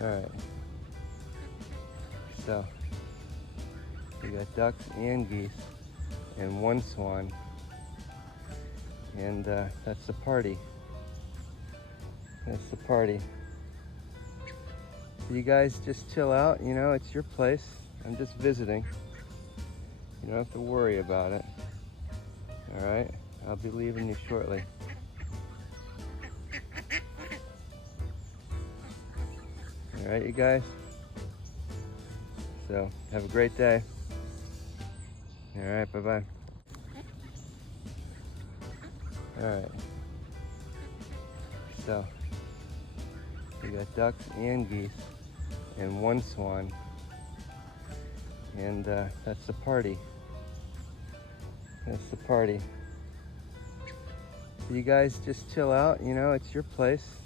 Alright. So, we got ducks and geese and one swan. And that's the party. That's the party. So you guys just chill out, you know, it's your place. I'm just visiting. You don't have to worry about it. Alright? I'll be leaving you shortly. Alright, you guys? So, have a great day. Alright, bye-bye. Alright. So, we got ducks and geese and one swan. And that's the party. That's the party. So you guys just chill out, you know, it's your place.